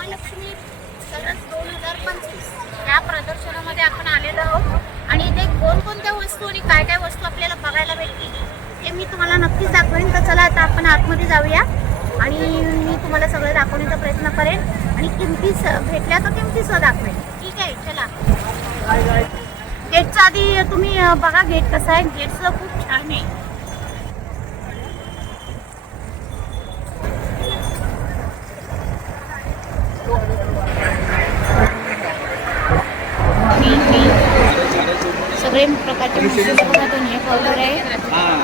महालक्ष्मी सरस दोन हजार पंचवीस. या प्रदर्शनामध्ये आपण आलेलो आहोत. आणि इथे कोणकोणत्या वस्तू आणि काय काय वस्तू आपल्याला बघायला भेटतील ते मी तुम्हाला नक्कीच दाखवेन. तर चला आता आपण आतमध्ये जाऊया. आणि मी तुम्हाला सगळं दाखवण्याचा प्रयत्न करेन. आणि किमती स- भेटल्या तर किमती दाखवेन. ठीक आहे चला. गेटचं आधी तुम्ही बघा गेट कसं आहे. गेटचं खूप छान आहे. पावडर आहे हां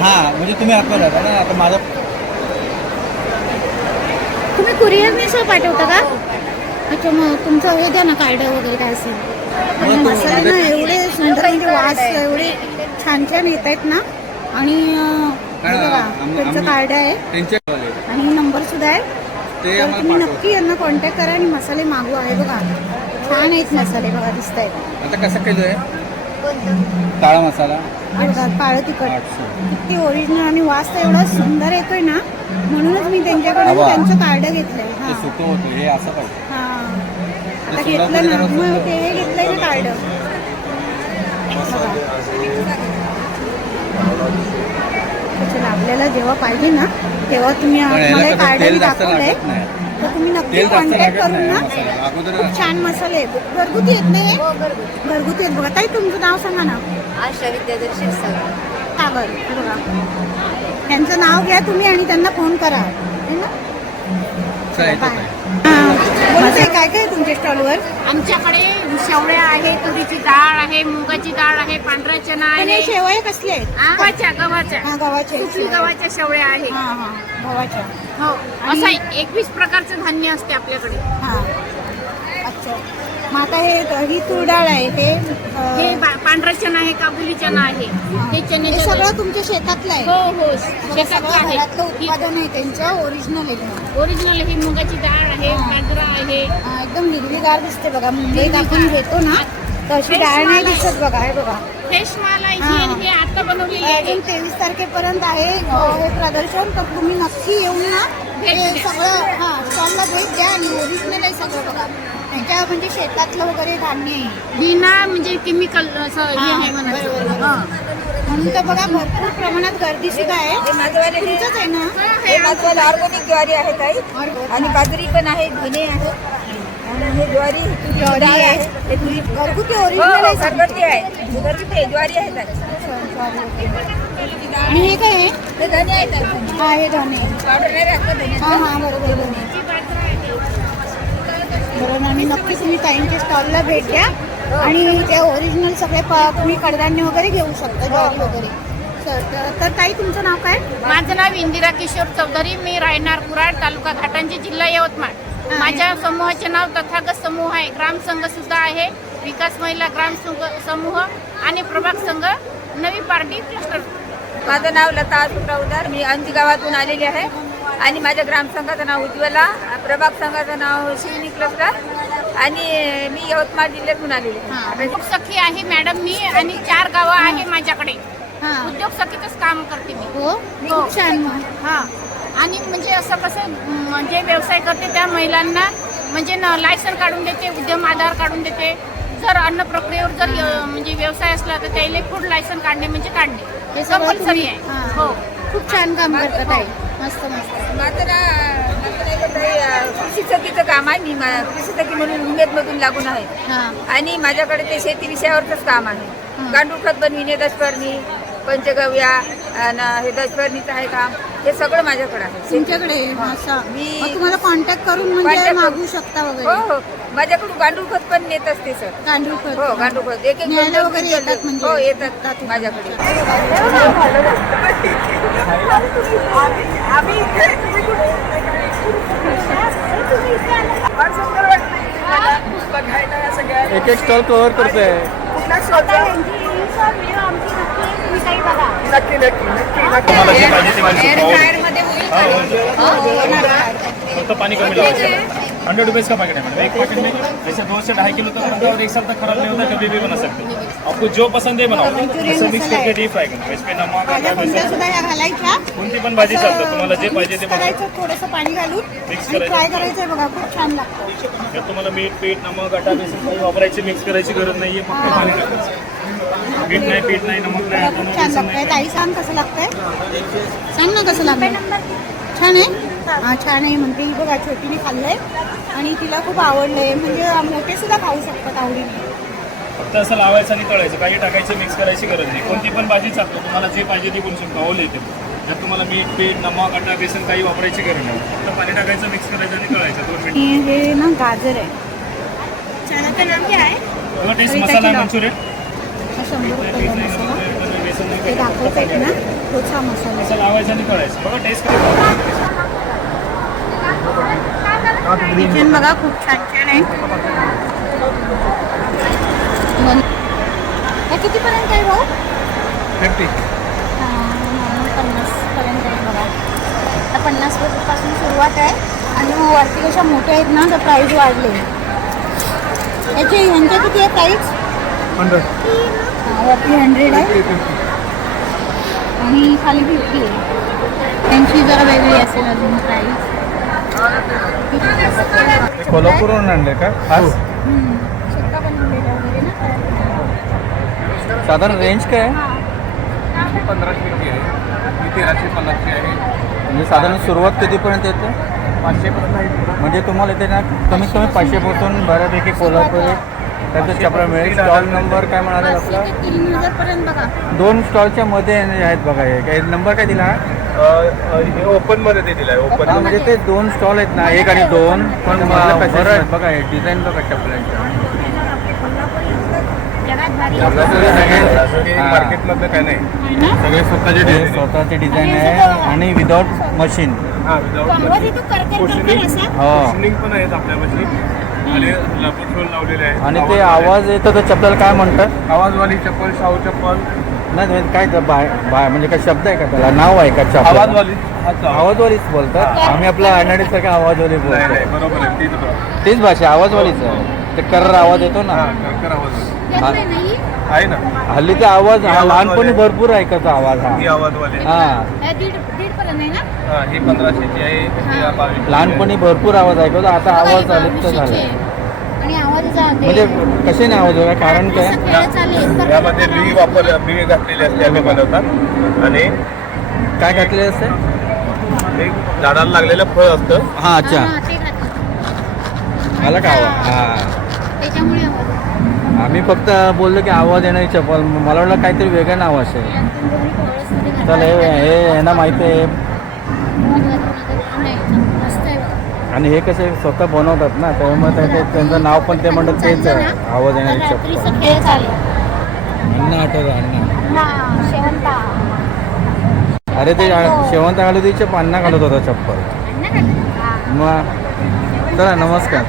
हां म्हणजे तुम्ही आता जाता ना आता माझा तुम्ही कुरिअरने सह पाठवता का? अच्छा मग तुमचं हे द्या ना कार्ड वगैरे काय असेल. आणि मसाले ना एवढे सुंदर म्हणजे वास एवढे छान छान येत आहेत ना. आणि अं, हे बघा त्यांचं कार्ड आहे. आणि नंबर सुद्धा आहे. तर तुम्ही नक्की यांना कॉन्टॅक्ट करा आणि मसाले मागवा आहे बघा छान आहेत मसाले बघा दिसत आहेत आता कसं किलो आहे काळा मसाला. बघा काळं तिखट. किती ओरिजिनल आणि वास तर एवढा सुंदर येतोय ना म्हणूनच मी त्यांच्याकडे. त्यांचं कार्ड घेतलंय. हा. हे हा. आता घेतलं ना मग ते हे घेतलंय ना कार्ड. चला आपल्याला जेव्हा पाहिजे ना तेव्हा तुम्ही मला जास्त दाखवलंय तर तुम्ही नक्की कॉन्टॅक्ट करून नाही. ना. खूप छान मसाले आहेत. घरगुती येत नाही घरगुती. आहेत बघा. ताई तुमचं नाव सांगा ना. आशा क्षीरसागर सागर हे बघा. त्यांचं नाव घ्या तुम्ही आणि त्यांना फोन करा. है ना? काय काय आहे तुमच्या स्टॉलवर? आमच्याकडे शेवळ्या आहे तुरीची डाळ आहे मुगाची डाळ आहे पांढरा चना आहे. शेवया कसले आहेत? गव्हाच्या गव्हाच्या. हा गव्हाचे आहेत सुकी शेवया. गव्हाच्या शेवळ्या आहे हा हा गव्हाच्या. हो असं एकवीस प्रकारचं धान्य असते आपल्याकडे. हा. मग आता हे ही तूर डाळ आहे हे अं, हे पा- पांढरा चना आहे काबुली चना आहे. हे हे चण्याचे सगळं तुमच्या शेतातलं आहे? हो हो शेतातलं सगळं आहे. उत्पादन आहे त्यांचं ओरिजिनल एकदम ओरिजिनल ही मुगाची डाळ आहे हा. बाजरा आहे. हा, एकदम हिरवीगार दिसते बघा मुंबईत आपण घेतो ना तशी डाळ नाही दिसत बघा हे बघा. फ्रेश माल आहे हा. ही- हे आता बनवलेली आहे. अजून तेवीस तारखेपर्यंत आहे अं, हे प्रदर्शन तर तुम्ही नक्की येऊन ना भेट हे द्या. सगळं हा स्टॉलला भेट द्या आणि ओरिजिनल आहे सगळं बघा. त्यांच्या म्हणजे शेतातलं वगैरे धान्य आहे. बिना म्हणजे केमिकल असं हे हा, आहे म्हणायचं. बरोबर, हा. म्हणून तर बघा भरपूर प्रमाणात गर्दी सुद्धा आहे. हे माझवाले हे तुमचंच आहे ना? हे माझवाले ऑर्गॅनिक ज्वारी आहे ताई. आणि बाजरी पण आहे धने आहे. आणि हे ज्वारी तुरी ज्वारी डाळ आहे. आहे. हे तुरी घरगुती हो ओरिजिनल हो आहे. घरगुती आहे. घरगुती आहे ज्वारी आहे ताई. आणि हे काय आहे? हे धने आहे ताई. हा हे धान्य पावडर नाही राहत का धने हा हा बरोबर बरोबर. बरोबर आणि नक्की तुम्ही ताईंच्या स्टॉलला भेट द्या. आणि ते ओरिजिनल सगळे प- तुम्ही कडधान्य वगैरे घेऊ शकता ज्वारी वगैरे. तर- तर- तर ताई तुमचं नाव काय? माझं नाव इंदिरा किशोर चौधरी. मी रायनार कुराड तालुका घाटांची जिल्हा यवतमाळ. माझ्या समूहाचे नाव तथागत समूह आहे. ग्रामसंघ सुद्धा आहे. विकास महिला ग्राम संघ- समूह आणि प्रभाग संघ नवी पार्टी क्लस्टर माझं नाव लता उदार मी अंजी गावातून आलेली आहे. आणि माझ्या ग्रामसंघाचं नाव उज्ज्वला प्रभाग संघाचं नाव शिवनी क्लस्टर. आणि मी यवतमाळ जिल्ह्यातून आलेली आहे. उद्योग सखी आहे मॅडम मी आणि चार गावं आहे माझ्याकडे. हा. उद्योग सखीचंच काम करते मी. हो? खूप छान मग हा. आणि म्हणजे असं कसं म, जे व्यवसाय करते त्या महिलांना म्हणजे न लायसन काढून देते उद्यम आधार काढून देते. जर अन्न प्रक्रियेवर जर अ, म्हणजे व्यवसाय असला तर त्याला फूड लायसन काढणे म्हणजे काढणे. हे सगळं कंपल्सरी तुम्ही- आहे. हा. हो. खूप छान काम करतात ताई. मस्त कृषी सखीचं काम आहे. मी मा- कृषी सखी म्हणून उमेदमधून लागून आहे. हा. आणि माझ्याकडे ते शेती विषयावरच काम आहे. गांडूळ खत बनविणे दशपर्णी पंचगव्या आणि हे दशपर्णीचं आहे काम. हे सगळं माझ्याकडे आहे. तुमच्याकडे मी- मग तुम्हाला कॉन्टॅक्ट करून म्हणजे Contact मागू शकता हो वगैरे? हो माझ्याकडून गांडूळ खत पण नेत असते सर. गांडूळ खत. हो गांडूळ खत. एक एक न्यायला वगैरे येतात म्हणजे? हो येतात माझ्याकडे. एक एक स्टॉल कव्हर करतोय नक्की नक्की नक्की तुम्हाला जे पाहिजे ते माहिती एअर फ्रायरमध्ये होईल का? फक्त पाणी कमी लावायचं हंड्रेड रुपीज़ का पैकेट है मैडम एक पैकेट में जैसे दो से ढाई किलो तक बनता है और एक साल तक खराब नहीं होता कभी भी बना सकते हो आपको जो पसंद है बनाओ मिक्स करके आहे. डीप फ्राय करना इसमें नमक सुद्धा घालायच्या कोणती पण भाजी चालतं. तुम्हाला जे पाहिजे ते बनवा. करायचं थोडंसं पाणी घालून. मिक्स आणि करायचं. फ्राय बघा खूप छान लागतं. त्यात तुम्हाला मीठ पीठ नमक आटा बेसन काही वापरायची मिक्स करायची गरज नाहीये फक्त पाणी टाकायचं मीठ नाही पीठ नाही नमक नाही खूप छान बेसन लागतंय. नाही. ताई सांग कसं लागतंय? सांग ना कसं लागतंय. छान आहे. हा छान आहे म्हणते. ही बघा छोटीने खाल्लंय. आणि तिला खूप आवडलंय. म्हणजे मोठे सुद्धा खाऊ शकतात आवडीने. फक्त असं लावायचं आणि तळायचं. काही टाकायचं मिक्स करायची गरज नाही. कोणती पण भाजी चालतो. तुम्हाला जे पाहिजे ते शकतो. ओल येते त्यात तुम्हाला मीठ पीठ नमक आटा बेसन काही वापरायची गरज नाही. फक्त पाणी टाकायचं मिक्स करायचं आणि तळायचं. दोन मिनिट हे ना गाजर आहे. नाव काय आहे? Taste masala Manchurian. हा टाकायचं. दाखवत ना. तोच हा मसाला लावायचं आणि तळायचं. बघा टेस्ट किचन बघा खूप छान छान आहे. हे कितीपर्यंत आहे भाऊ? फिफ्टी हा, पन्नास पर्यंत आहे बघा. आता पन्नासपासून सुरुवात आहे आणि वरती कशा मोठ्या आहेत ना तर प्राईस वाढले. याचे ह्यांचे किती आहे प्राईस हंड्रेड. वरती हंड्रेड आहे. आणि खाली फिफ्टी आहे. त्यांची जरा वेगळी असेल अजून प्राईस कोल्हापूरहून आणले का? खास? साधारण रेंज काय? आहे पंधराशे आहे तेराशे पन्नासची आहे म्हणजे साधारण सुरुवात कधीपर्यंत येते? पाचशेपासून आहे म्हणजे तुम्हाला इथे ना कमीत कमी पाचशेपासून बऱ्यापैकी कोल्हापूर त्याचं चपला मिळेल. स्टॉल नंबर काय म्हणाले आपला? दोन स्टॉलच्या मध्ये आहेत बघा हे. काय नंबर काय दिला? ओपनमध्ये ते दिलं आहे ओपन हा म्हणजे ते दोन स्टॉल आहेत ना एक आणि दोन पण हा, बरं आहेत बघा हे डिझाईन बघा हा. मार्केटमधलं काय नाही. आहे सगळे स्वतःचे हे डिझाईन स्वतःची डिझाईन आहे आणि विदाउट मशीन हा हो. पण आहेत आपल्यापाशी आणि लावलेले आहे ते आवाज येतो तर चपल्याला काय म्हणतात? आवाजवाली चप्पल शाहू चप्पल. नाही म्हणजे काय ते बाय बाय म्हणजे काय शब्द आहे का त्याला? नाव आहे का आवाजवाली हा आवाज आवाजवालीच बोलतात? हा. आम्ही आपला अनाडी सारखा आवाजवाली नाही बोलतो. नाही बरोबर आहे तीच बरोबर. तीच भाषा आवाजवालीच आहे. ते कर्र आवाज येतो ना. हा कर्कर आवाजवाली त्यात नाही नाही. आहे ना. हल्ली ते आवाज ही हा लहानपणी. भरपूर ऐकायचा आवाज हा. ही आवाजवाली हा. हे दीड दीड पर्यंत आहे ना? हा ही पंधराशेची आहे ही. बावीसशेची लहानपणी भरपूर आवाज ऐकवतो आता आवाज अलिप्त बावीसशेचे झाला आहे. आणि आवाज जागे म्हणजे कसे नाही आवाज होता कारण काय? यामध्ये बी वापर बी घातलेली असते आम्ही बनवतात आणि काय घातलेलं असते? झाडाला लागलेलं फळ असतं. हा अच्छा. हा. मला काय आवाज? हा. त्याच्यामुळे आम्ही फक्त बोललो की आवाज येणार चप्पल मला वाटलं काहीतरी वेगळं नाव असेल. चल हे. हे यांना माहिती आहे नाही, मस्त आहे बघा. आणि हे कसे स्वतः बनवतात ना त्यामुळे त्यांचं नाव पण ते म्हणतात तेच आहे. आवाज येणारी चप्पल अण्णा आठवलं अण्णा. शेवंता. अरे ते शेवंत घालूदीचे पन्ना घालत होता चप्पल. अण्णा. मग चला नमस्कार.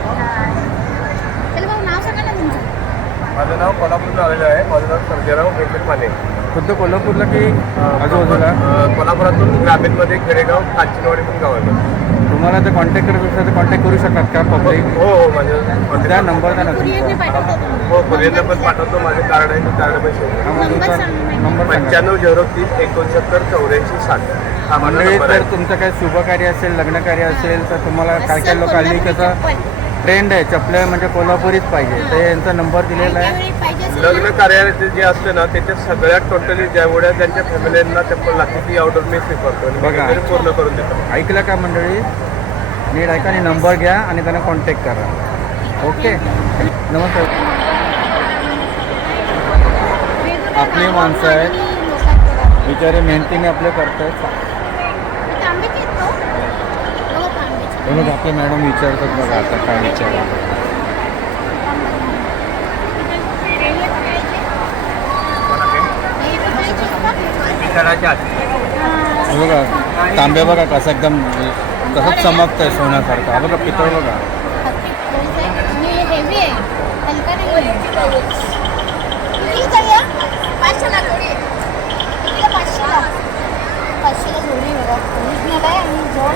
माझं नाव कोल्हापूरला आलेलं आहे. माझं नाव सर्जेराव व्यंकट माने. खुद्द कोल्हापूरला की आजूबाजूला? कोल्हापुरातून ग्रामीणमध्ये खेडेगाव कांचनवाडी म्हणून गाव आहे तुम्हाला ते कॉन्टॅक्ट करत असेल तर कॉन्टॅक्ट करू शकतात का पब्लिक हो हो माझं त्या नंबर द्या ना कुरिअरने पाठवतो तुम्ही. हो कुरिअरला पण पाठवतो. माझे कार्ड आहे ते कार्ड पण शेअर हा, नंबर सांग. पंच्याण्णव झिरो तीस एकोणसत्तर चौऱ्याऐंशी साठ. हा मंडळी जर तुमचं काही शुभकार्य असेल लग्नकार्य असेल तर तुम्हाला काय काय लोकांनी कोल्हापुरी कसं. ट्रेंड आहे. चपल्या म्हणजे कोल्हापुरीच पाहिजे. तर यांचा नंबर दिलेला आहे. लग्न ना, कार्यालयाचे जे असते ना त्याच्या सगळ्यात टोटली जेवढ्या त्यांच्या फॅमिलीला चप्पल लागते ती ऑर्डर मी स्वीकारतो. आणि बघा. पूर्ण करून देतो. ऐकलं का मंडळी? नीट ऐका आणि नंबर घ्या आणि त्यांना कॉन्टॅक्ट करा. ओके नमस्कार. आपली माणसं आहेत. बिचारे मेहनतीने आपले करतात हे तांबेचे आहेत का हो? बघा तांबेचे. म्हणून आपले मॅडम विचारतात बघा आता काय हे? हे बघा तांबे बघा कसं एकदम तसंच चमकतंय सोन्यासारखं हा बघा पितळ बघा आहे. आहे आहे आहे? पाचशेला जोडी आहे. आहे बघा ओरिजिनल आहे आणि जवळ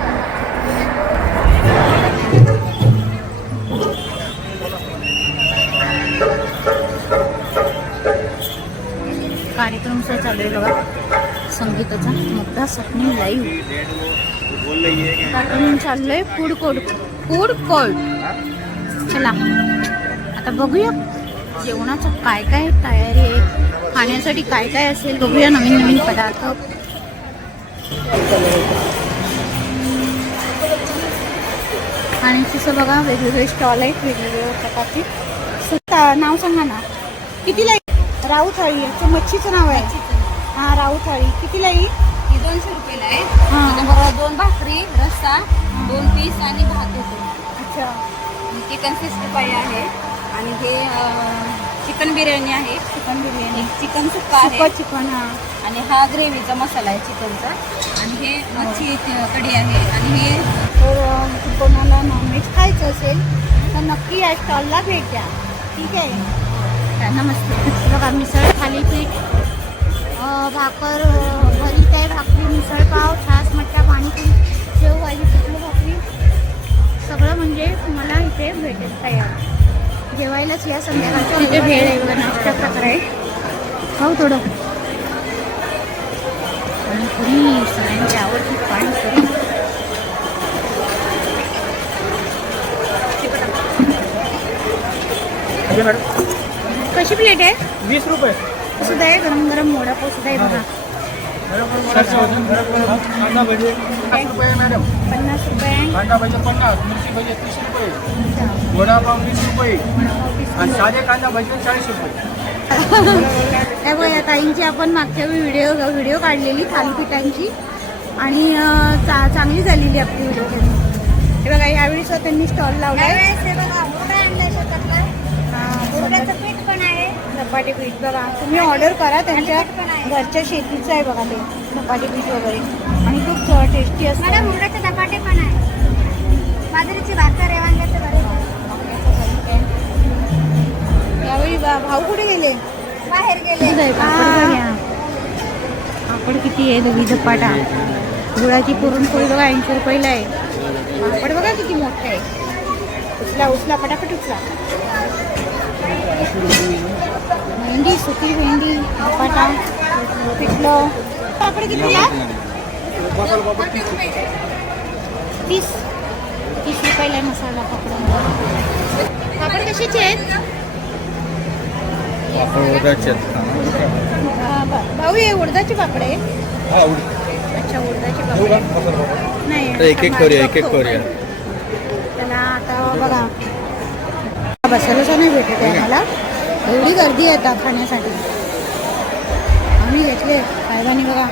कार्यक्रम सुद्धा चालू आहे बघा. संगीताचा मुद्दा सपनी लाईव्ह कार्यक्रम आहे फूड कोर्ट फूड कोर्ट चला आता बघूया जेवणाचं काय काय तयारी आहे. खाण्यासाठी काय काय असेल बघूया नवीन नवीन पदार्थ. आणि तिचं बघा वेगवेगळे स्टॉल आहेत वेगवेगळ्या प्रकारचे. नाव सांगा ना. कितीला राऊ थाळी याचं मच्छीचं नाव आहे. हा राऊ थाळी कितीला येईल ही दोनशे रुपयाला आहे. हा. त्याच्याबरोबर दोन भाकरी रस्सा दोन पीस आणि भात येतो. अच्छा. चिकन सिक्स्टी फाय आहे. आणि हे चिकन बिर्याणी आहे. चिकन बिर्याणी. चिकन सुक्का सुकं आहे चिकन हा. आणि हा ग्रेव्हीचा मसाला आहे चिकनचा. आणि हे मच्छी कढी आहे. आणि हे तर अं, कोणाला नॉनव्हेज खायचं असेल तर नक्की या स्टॉलला भेट द्या. ठीक आहे? हा, नमस्ते. बघा मिसळ थालीपीठ अं, भाकर भरीत आहे भाकरी मिसळ पाव छास मट्टा पाणीपुरी शेव भाजी पिठलं भाकरी. सगळं म्हणजे तुम्हाला इथे भेटेल तयार. जेवायलाच या संध्याकाळच्या इथे भेळ आहे बघा नाश्ता प्रकार आहे. हो थोडं. पाणीपुरी सगळ्यांची आवडती पाणीपुरी. कशी प्लेट आहे? वीस रुपये. सुद्धा आहे गरम गरम मोडा पोच सुद्धा आहे बघा. कांदा भजी पन्नास रुपये मॅडम. पन्नास रुपये कांदा भजी पन्नास मिरची भजी तीस रुपये. वडापाव वीस रुपये. आणि साधे कांदा भजी चाळीस रुपये. त्या बघा या ताईंची आपण मागच्या वेळी व्हिडिओ व्हिडिओ काढलेली थालीपीठांची. आणि चा चांगली झालेली आपली व्हिडिओ हे बघा यावेळी सुद्धा त्यांनी स्टॉल पण आहे धपाटे पीठ बघा. तुम्ही ऑर्डर करा त्यांच्या घरच्या शेतीचं आहे बघा ते धपाटे पीठ वगैरे. आणि खूप टेस्टी असतं. मुगाचे धपाटे पण आहे. बाजरीची भाकर यावेळी बा- भाऊ कुठे गेले? बाहेर गेले. पापड किती आहे दोघी धपाटा गुळाची पुरणपोळी बघा ऐंशी रुपयाला आहे. पापड बघा किती मोठा. आहे उचला उचला पटापट उचला. भेंडी सुकी भेंडी धपाटा पिठलं. पापड किती तीस. तीस रुपयाला मसाला पापड पापड कशाचे आहेत? हा, भाऊ हे उडदाचे पापड आहे. हा उड अच्छा उडदाचे पापड आहे. नाही एक एक करूया एक एक करूया. त्याला आता बघा. बसायलाच नाही भेटत आहे आम्हाला. एवढी गर्दी आहे आता खाण्यासाठी. आम्ही घेतले. साहेबांनी बघा.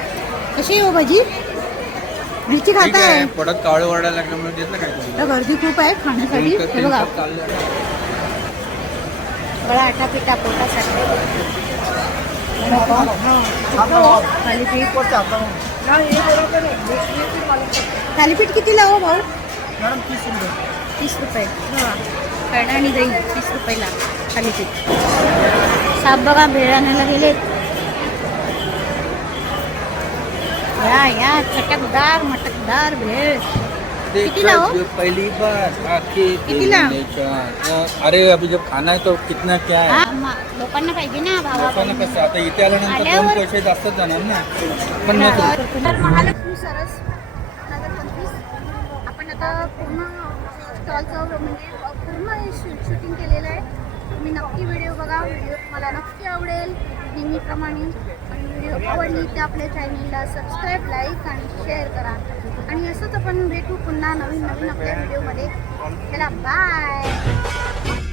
कशी आहे हो भाजी? मिरची खाताय पडत कावळे वाढायला लागल्यामुळे घेतलं काय तर गर्दी खूप आहे खाण्यासाठी. हे बघा. बळा आटा पिठा पोटासाठी. थालीपीठ. किती लावो भाऊ? तीस रुपये. बघा कळणा आणि दही तीस रुपयाला थालीपीठ साप बघा भेळ आणायला गेलेत. या या चटकदार मटकदार भेळ. कितीला हो? पहली बार. आके कितीला? अरे अभी जब खाना है तो कितना क्या है? लोकांना पाहिजे ना भावा लोकांना कसं आता इथे आल्यानंतर दोन पैसे जास्तच जाणार ना. महालक्ष्मी सरस आपण आता पूर्ण स्टॉलचं म्हणजे पूर्ण शूट शूटिंग केलेलं आहे. तुम्ही नक्की व्हिडिओ बघा. व्हिडिओ मला नक्की आवडेल. नेहमीप्रमाणे आणि व्हिडिओ आवडली तर आपल्या चॅनलला सबस्क्राईब लाईक आणि शेअर करा. आणि असंच आपण भेटू पुन्हा नवीन नवीन आपल्या व्हिडिओमध्ये चला बाय